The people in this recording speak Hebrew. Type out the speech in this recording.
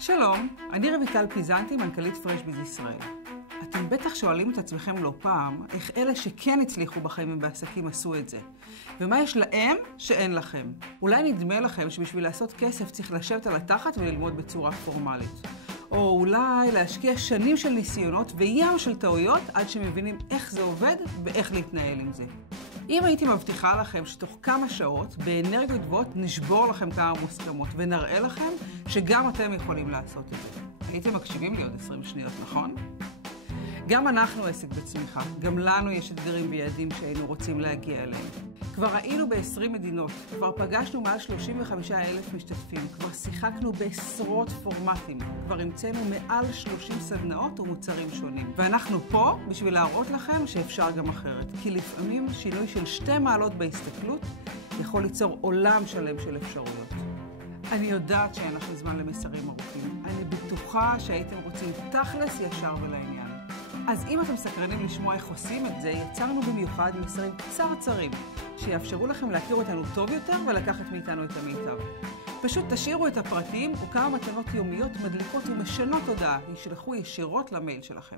שלום, אני רויטל פיזנטי, מנכ"לית פרשביז ישראל. אתם בטח שואלים את עצמכם לא פעם, איך אלה שכן הצליחו בחיים ובעסקים עשו את זה. ומה יש להם שאין לכם? אולי נדמה לכם שבשביל לעשות כסף צריך לשבת על התחת וללמוד בצורה פורמלית. או אולי להשקיע שנים של ניסיונות וים של טעויות עד שמבינים איך זה עובד ואיך להתנהל עם זה. אם הייתי מבטיחה לכם שתוך כמה שעות, באנרגיות גבוהות, נשבור לכם כמה מוסכמות ונראה לכם שגם אתם יכולים לעשות את זה. הייתם מקשיבים לי עוד 20 שניות, נכון? גם אנחנו עסק בצמיחה, גם לנו יש אתגרים ויעדים שהיינו רוצים להגיע אליהם. כבר היינו ב-20 מדינות, כבר פגשנו מעל 35,000 משתתפים, כבר שיחקנו בעשרות פורמטים, כבר המצאנו מעל 30 סדנאות ומוצרים שונים. ואנחנו פה בשביל להראות לכם שאפשר גם אחרת, כי לפעמים שינוי של 2 מעלות בהסתכלות יכול ליצור עולם שלם של אפשרויות. אני יודעת שאין לכם זמן למסרים ארוכים, אני בטוחה שהייתם רוצים תכלס ישר ולעניין. אז אם אתם סקרנים לשמוע איך עושים את זה, יצרנו במיוחד מסרים קצרצרים, שיאפשרו לכם להכיר אותנו טוב יותר ולקחת מאיתנו את המיטב. פשוט תשאירו את הפרטים וכמה מתנות יומיות מדליקות ומשנות הודעה, ישלחו ישירות למייל שלכם.